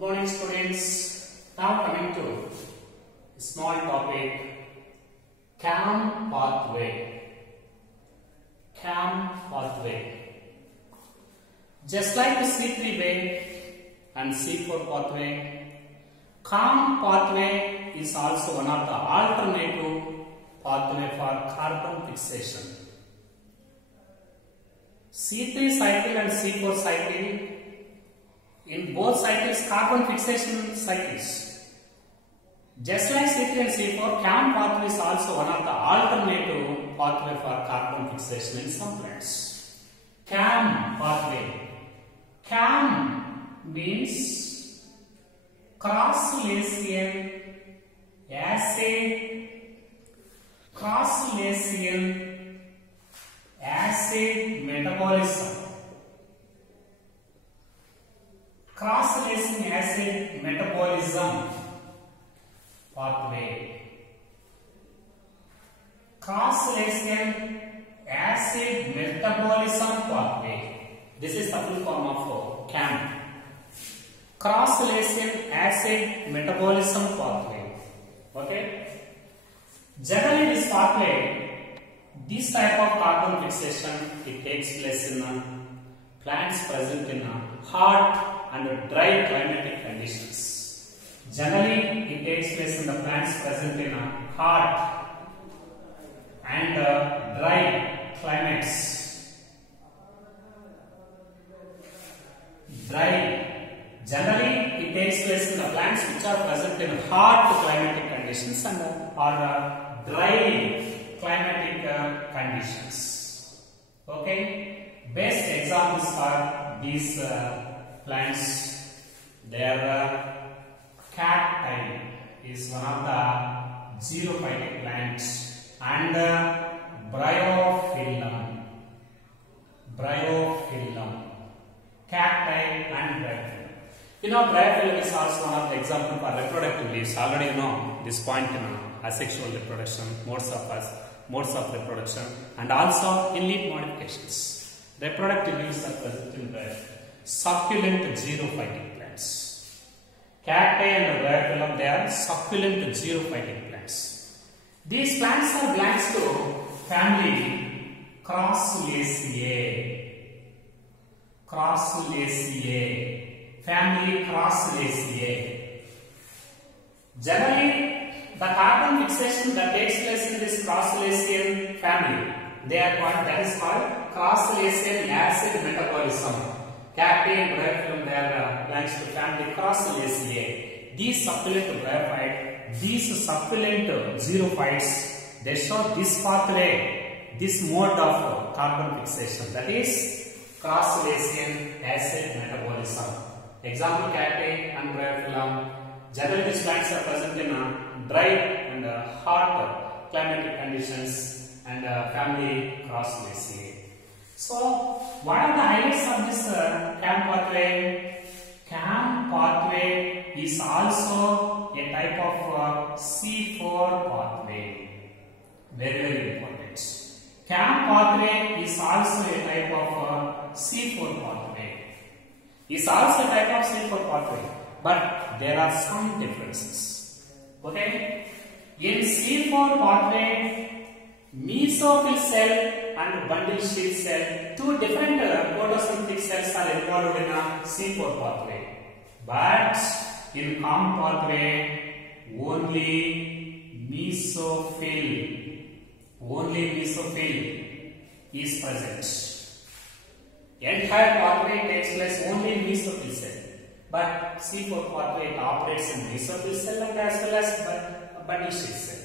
Good morning students. Now coming to a small topic, CAM pathway. CAM pathway. Just like the C3 way and C4 pathway, CAM pathway is also one of the alternative pathway for carbon fixation. C3 cycle and C4 cycle, in both cycles carbon fixation cycles. Just like C3 and C4, CAM pathway is also one of the alternative pathway for carbon fixation in some plants. CAM pathway. CAM means cross-Lasian acid metabolism. Cross-Lasian acid metabolism pathway. Cross-Lasian acid metabolism pathway. This is the full form of CAM. Cross-Lasian acid metabolism pathway. Okay. Generally, this pathway, this type of carbon fixation, it takes place in plants present in hot and dry climatic conditions. Generally, it takes place in the plants present in hot and dry climates. Generally, it takes place in the plants which are present in hot climatic conditions and or dry climatic conditions. Okay, best examples are these plants. Their cacti is one of the xerophytic plants, and bryophyllum, cacti and bryophyllum. You know, bryophyllum is also one of the example for reproductive leaves. Already you know this point in asexual reproduction, modes of reproduction, and also in leaf modifications. Reproductive leaves are present in bryophyllum. Succulent xerophytic plants. Cacti and bryophyllum, they are succulent xerophytic plants. These plants are belongs to family Crosslaceae. Family Crosslaceae. Generally, the carbon fixation that takes place in this Crosslacean family, they are called, that is called Crosslacean acid metabolism. Cacti and bryophyllum, they are belongs to family Crosslaceae. These succulent bryophyte, these succulent xerophytes, they show this pathway, this mode of carbon fixation, that is Crosslacean acid metabolism. Example, cacti and bryophyllum. Generally, these plants are present in dry and hot climatic conditions, and family Crosslaceae. So, what are the highlights of this CAM pathway? CAM pathway is also a type of C4 pathway. Very important. CAM pathway is also a type of C4 pathway. Is also a type of C4 pathway, but there are some differences. Okay? In C4 pathway, mesophyll cell and bundle sheath cell, two different photosynthetic cells are involved in a C4 pathway. But in CAM pathway, only mesophyll is present. Entire pathway takes place only in mesophyll cell. But C4 pathway operates in mesophyll cell and as well as bundle sheath cell.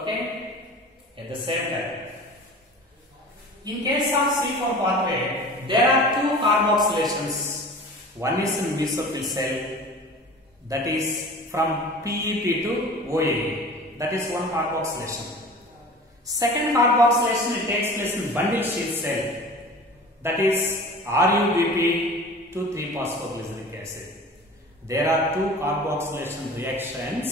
Okay? At the same time, in case of C4 pathway, there are two carboxylations. One is in mesophyll cell, that is from PEP to OAA. That is one carboxylation. Second carboxylation, it takes place in bundle sheath cell, that is RUBP to 3-phosphoglyceric acid. There are two carboxylation reactions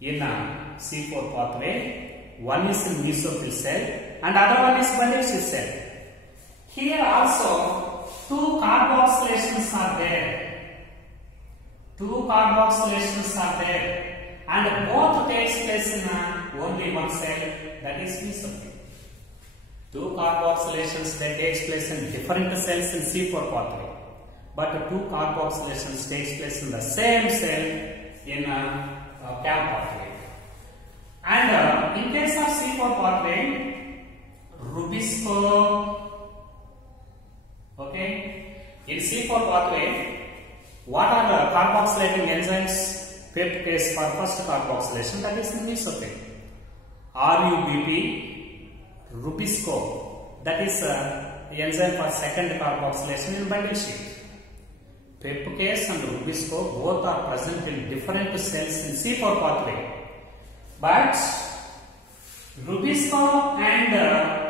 in C4 pathway. One is in mesophyll cell and other one is bundle sheath cell. Here also two carboxylations are there. two carboxylations are there, and both takes place in only one cell, that is mesophyll. Two carboxylations that takes place in different cells in C4 pathway, but two carboxylations takes place in the same cell in CAM pathway. And in case of C4 pathway, Rubisco, okay, in C4 pathway, what are the carboxylating enzymes? Peptidase for first carboxylation, that is mesophyll. RUBP, Rubisco, that is the enzyme for second carboxylation in bundle sheet. Peptidase and Rubisco both are present in different cells in C4 pathway. But Rubisco and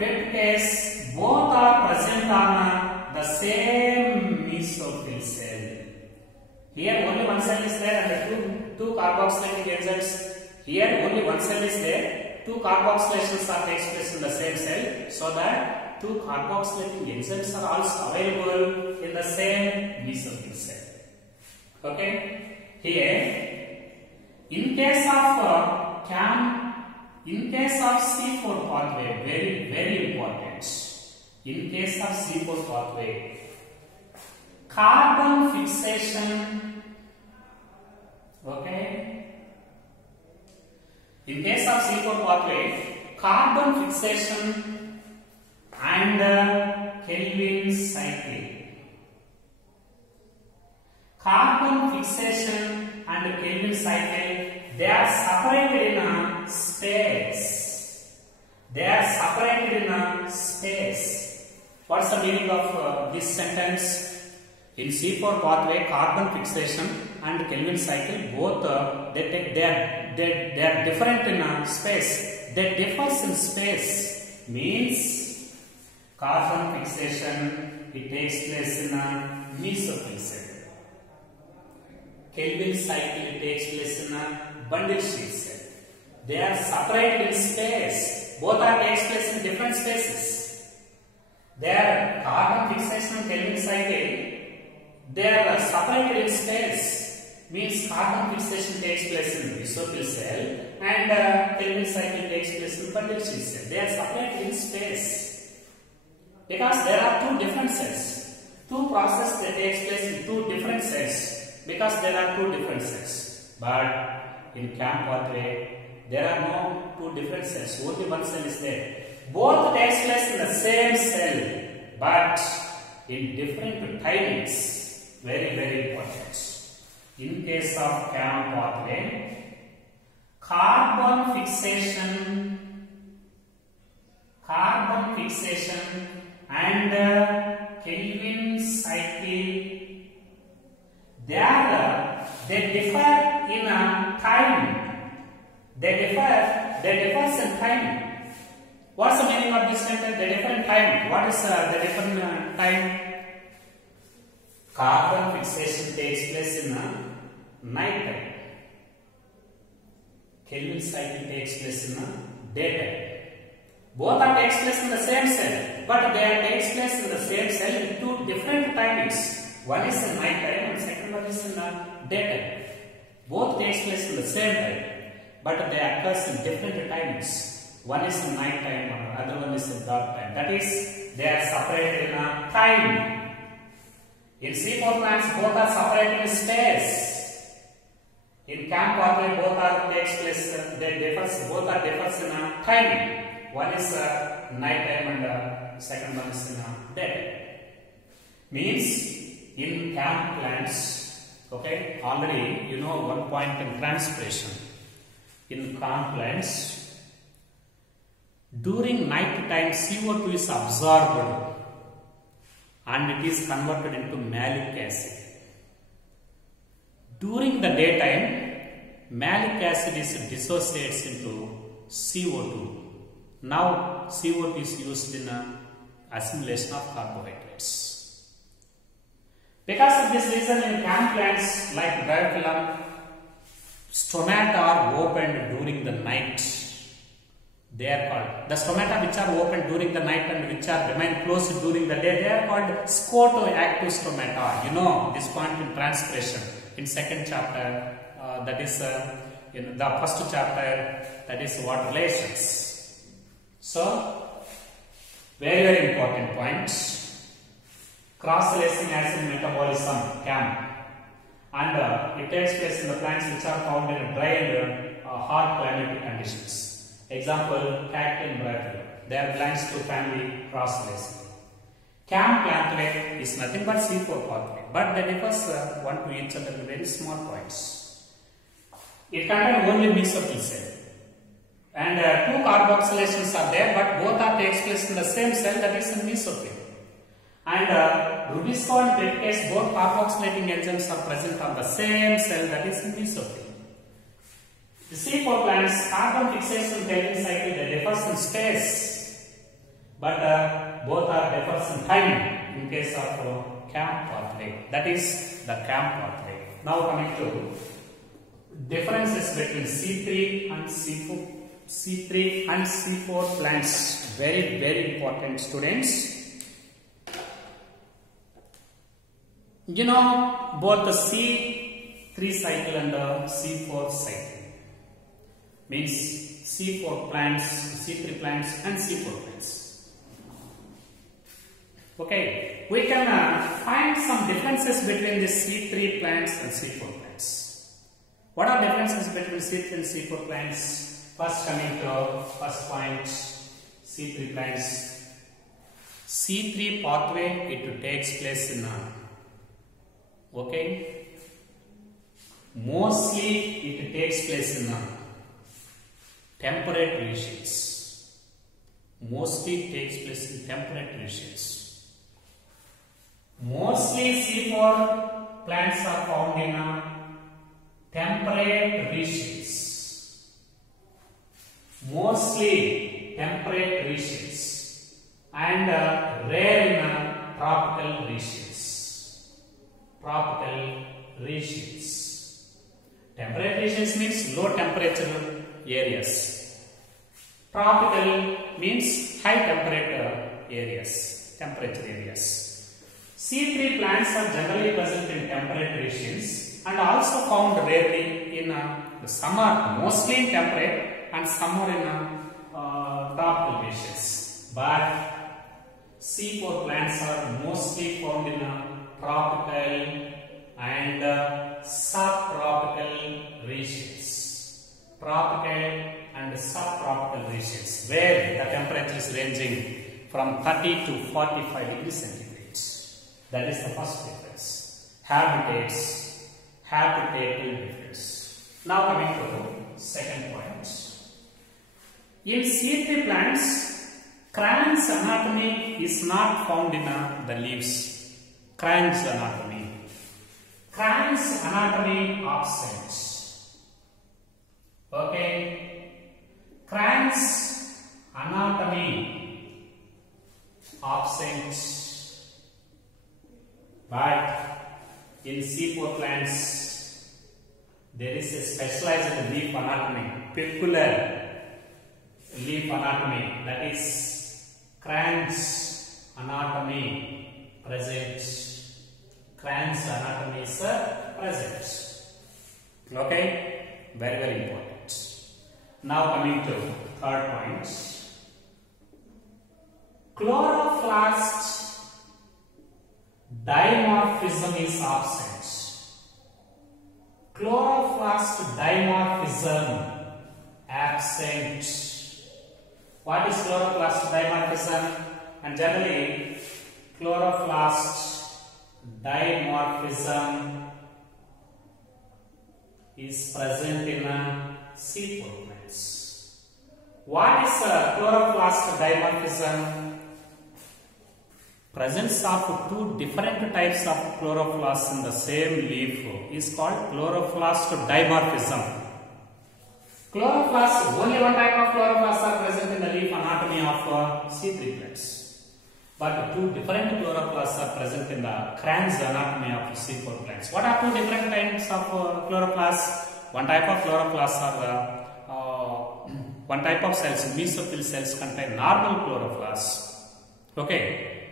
peptidase both are present on the same mesophyll cell. Here only one cell is there and two carboxylating enzymes. Here only one cell is there. Two carboxylations are takes place in the same cell, so that two carboxylating enzymes are also available in the same mesophyll cell. Okay. Here, in case of in case of C4 pathway, very important. In case of C4 pathway, carbon fixation, okay. In case of C4 pathway, carbon fixation and Kelvin cycle. Carbon fixation and Kelvin cycle, they are separated in a space. They are separated in a space. What's the meaning of this sentence? In C4 pathway, carbon fixation and Kelvin cycle both they are different in space. They differs in space. Means carbon fixation, it takes place in a mesophyll cell. Kelvin cycle, it takes place in a bundle sheet cell. They are separated in space. Both are takes place in different spaces. Their carbon fixation and Kelvin cycle, they are separated in space. Means carbon fixation takes place in mesophyll cell and Kelvin cycle takes place in bundle sheet cell. They are separated in space because there are two different cells. Two processes that takes place in two different cells because there are two different cells. But in CAM pathway, there are no two different cells. Only one cell is there. Both takes place in the same cell, but in different timings. Very important. In case of CAM pathway, carbon fixation and Kelvin cycle, they differ in time. They differ in time. What's the meaning of this sentence? They differ in time. What is the different time? Carbon fixation takes place in night time. Kelvin cycle takes place in daytime. Both are takes place in the same cell, but they are takes place in the same cell in two different timings. One is in night time and second one is in daytime. Both takes place in the same time, but they occurs in different timings. One is in night time and other one is in dark time. That is, they are separated in time. In C4 plants, both are separated in space. In CAM pathway, both are takes place. Both are differs in time. One is night time and second one is in daytime. Means in CAM plants, okay. Already you know one point in transpiration. In CAM plants, during night time, CO2 is absorbed and it is converted into malic acid. During the daytime, malic acid is dissociates into CO2. Now CO2 is used in assimilation of carbohydrates. Because of this reason, in CAM plants like Bryophyllum, stomata are opened during the night. They are called the stomata which are open during the night and which are remain closed during the day. They are called scotoactive stomata. You know this point in transpiration in second chapter. That is in the first chapter. That is water relations. So very important point. Cross-relating acid metabolism CAM, and it takes place in the plants which are found in dry and hot climatic conditions. Example, cacti and bryophyllum. They are plants to family cross-relating. CAM plantlet is nothing but C4 pathway, but they differ one to each other in very small points. It contains only mesophyll cell, and two carboxylations are there, but both are takes place in the same cell, that is in mesophyll. And rubisco and tryptase, both carboxylating enzymes are present on the same cell, that is in mesophyll. The C4 plants, carbon fixation Calvin cycle, they differ in space, but both are differs in time in case of CAM pathway. That is the CAM pathway. Now coming to differences between C3 and C4 plants. Very important, students. You know both the C3 cycle and the C4 cycle. Means C4 plants, C3 plants and C4 plants. Okay, we can find some differences between the C3 plants and C4 plants. What are differences between C3 and C4 plants? First coming to first point, C3 plants. C3 pathway, it takes place in mostly it takes place in temperate regions. Mostly takes place in temperate regions. Mostly C4 plants are found in temperate regions. Mostly temperate regions and rare in tropical regions. Tropical regions. Temperate regions means low temperature areas. Tropical means high temperature areas. C3 plants are generally present in temperate regions and also found rarely in the summer, mostly in temperate and summer in tropical regions. But C4 plants are mostly found in tropical and subtropical regions. Tropical and subtropical regions where the temperature is ranging from 30 to 45 degrees centigrade. That is the first difference. Habitatal difference. Now coming to the second point. In C3 plants, crayon's anatomy is not found in the leaves. Crayon's anatomy. Crayon's anatomy absent. Okay. Crayon's anatomy absent. But in C4 plants, there is a specialized leaf anatomy, peculiar leaf anatomy, that is crayon's anatomy present. Crayon's anatomy is present. Okay, very important. Now coming to third point. Chloroplast dimorphism is absent. Chloroplast dimorphism absent. What is chloroplast dimorphism? And generally, chloroplast dimorphism is present in C4 plants. What is chloroplast dimorphism? Presence of two different types of chloroplasts in the same leaf is called chloroplast dimorphism. Chloroplasts, only one type of chloroplasts are present in the leaf anatomy of C3 plants. But two different chloroplasts are present in the crayon's anatomy of C4 plants. What are two different types of chloroplasts? One type of chloroplasts are one type of cells, mesophyll cells, contain normal chloroplasts. Okay,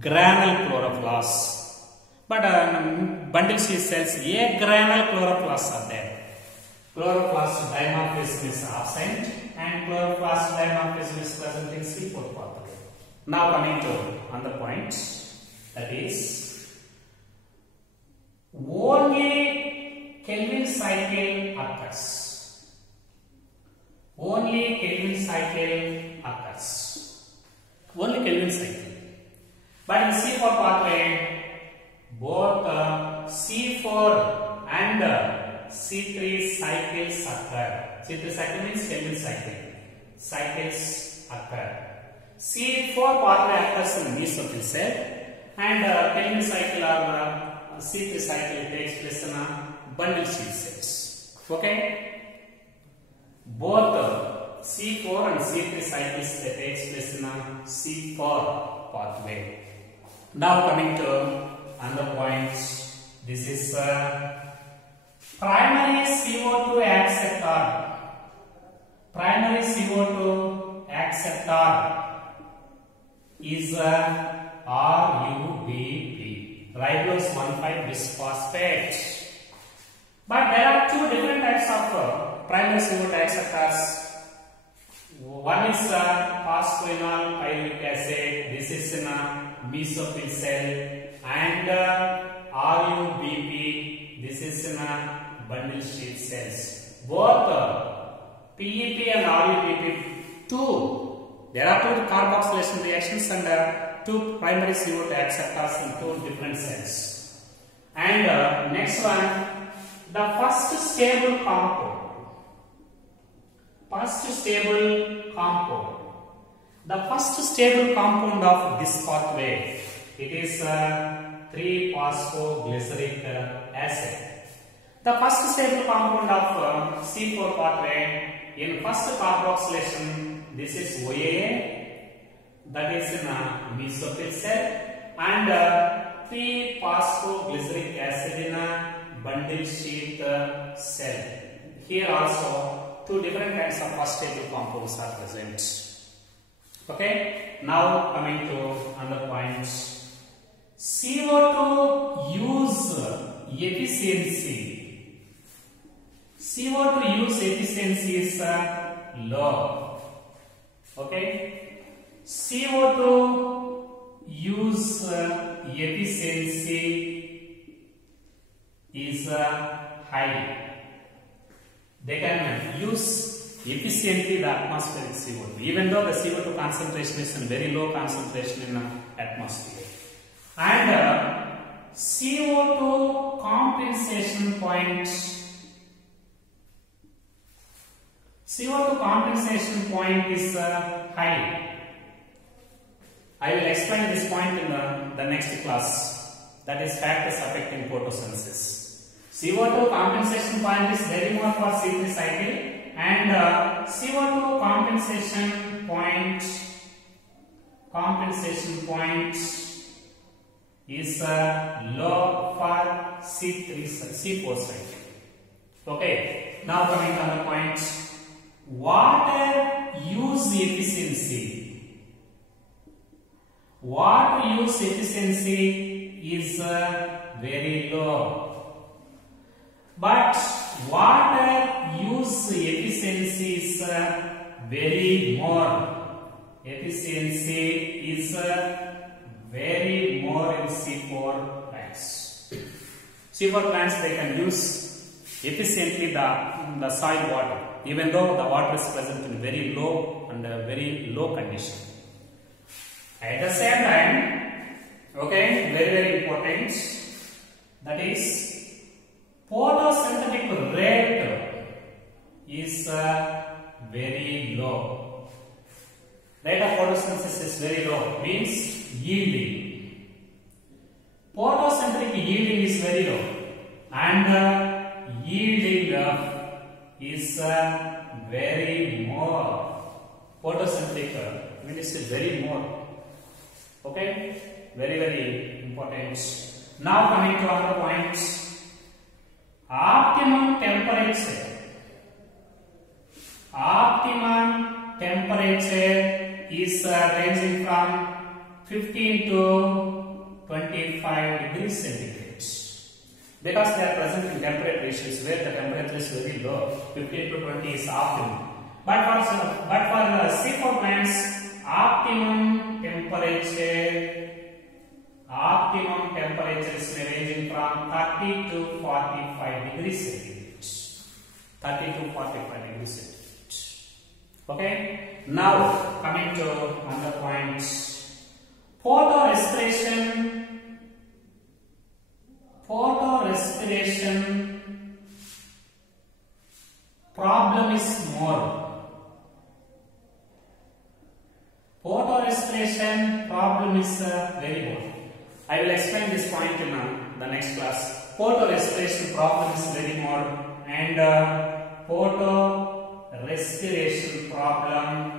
granule chloroplasts. But bundle sheath cells, agranule chloroplasts are there. Chloroplast dimorphism is absent and chloroplast dimorphism is present in C4 pathway. Now coming to another point, that is only Kelvin cycle occurs. Only Kelvin cycle occurs. Only Kelvin cycle. But in C4 pathway, both C4 and C3 cycles occur. C3 cycle means Kelvin cycle. Cycles occur. C4 pathway occurs in mesophyll cell and Kelvin cycle or C3 cycle takes place in bundle sheath cells. Okay? Both C4 and C3 cycles takes place in C4 pathway. Now coming to another point. This is primary CO2 acceptor. Primary CO2 acceptor is RUBP, ribose 1,5 bisphosphate. But there are two different types of primary CO2 acceptors. One is phosphoenol pyruvic acid. This is in a mesophyll cell, and RUBP. This is in a bundle sheath cells. Both PEP and RUBP, there are two carboxylation reactions and two primary CO2 acceptors in two different cells. And next one, the first stable compound. The first stable compound of this pathway, it is 3-phosphoglyceric acid. The first stable compound of C4 pathway in first carboxylation, this is OAA, that is in a mesophyll cell, and 3-phosphoglyceric acid in a bundle sheath cell. Here also two different kinds of first stable compounds are present. Okay, now coming to another point. CO2 use efficiency. CO2 use efficiency is low. Okay, CO2 use efficiency is high. They can use efficiently the atmospheric CO2, even though the CO2 concentration is in very low concentration in the atmosphere. And CO2 compensation point. CO2 compensation point is high. I will explain this point in the next class. That is factors affecting photosynthesis. CO2 compensation point is very more for C3 cycle, and CO2 compensation point is low for C4 cycle. Okay, now coming to another point. Water use efficiency. Water use efficiency is very low. But water use efficiency is very more. Efficiency is very more in C4 plants. C4 plants, they can use efficiently the soil water, even though the water is present in very low and very low condition. At the same time, okay, very important, that is photosynthetic rate is very low. Rate of photosynthesis is very low, means yielding. Photosynthetic yielding is very low, and yielding is very more. Photosynthetic means is very more. Okay, very important. Now coming to another point. Optimum temperature. optimum temperature is ranging from 15 to 25 degrees centigrade. Because they are present in temperate ratios where the temperature is very low, 15 to 20 is optimum. But for C4 plants, optimum temperatures may ranging from 30 to 45 degrees centigrade. 30 to 45 degrees centigrade. Okay. Now coming to another point. Photorespiration problem is more. Photorespiration problem is very more. I will explain this point in the next class. Photorespiration problem is very more, and photorespiration problem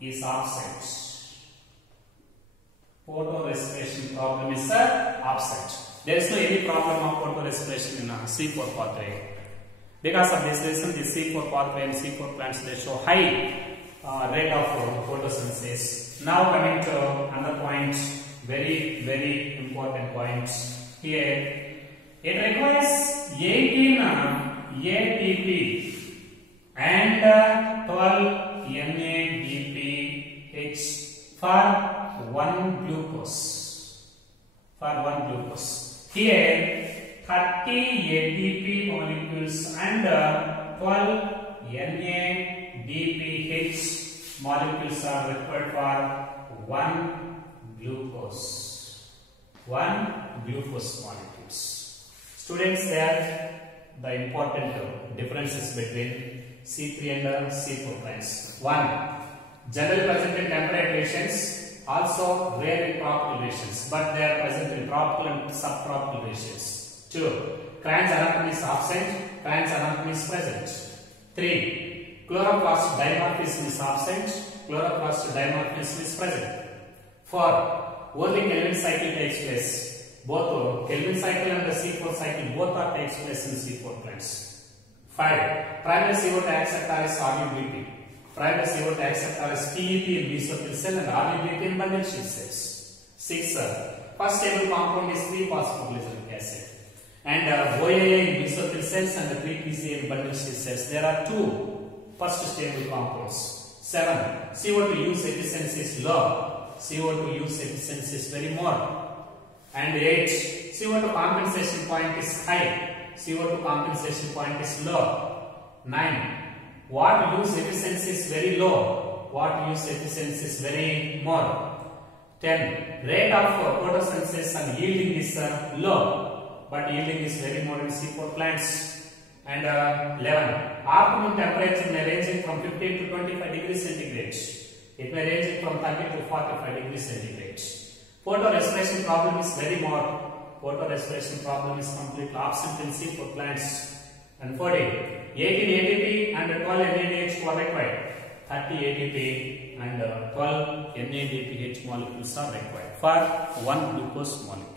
is absent. Photorespiration problem is absent. There is no any problem of photorespiration in C4 pathway. Because of this reason, the C4 pathway and C4 plants, they show high rate of photosynthesis. Now coming to another point, very very important point here. It requires 18 ATP and 12 NADPH for one glucose. Here 30 ATP molecules and 12 NADPH molecules are required for one glucose molecules. Students, there the important differences between C3 and C4 plants. 1. Generally present in temperate regions, also rare in tropical regions, but they are present in tropical and subtropical regions. 2. Cran's anatomy is absent, Cran's anatomy is present. 3. Chloroplast dimorphism is absent, chloroplast dimorphism is present. 4. Only Kelvin cycle takes place. Both Kelvin cycle and the C4 cycle both are takes place in C4 plants. 5. Primary CO2 acceptor is RUBP. Primary CO2 acceptor is PEP in mesophyll cell and RUBP in bundle sheath cells. 6. First stable compound is 3-phosphoglyceric acid. And OAA in mesophyll cells and 3-PCA in bundle sheath cells. There are 2 first stable compounds. 7. CO2 use efficiency is low. CO2 use efficiency is very more. And 8. CO2 compensation point is high. CO2 compensation point is low. 9. Water use efficiency is very low. Water use efficiency is very more. 10. Rate of photosynthesis and yielding is low, but yielding is very more in C4 plants. And 11. Optimum temperature may ranging from 15 to 25 degrees centigrade. It may ranging from 30 to 45 degrees centigrade. Photorespiration problem is very more. Photorespiration problem is completely absent in C4 plants. And 14. 18 ATP and 12 NADH are required. 30 ATP and 12 NADPH molecules are required for one glucose molecule.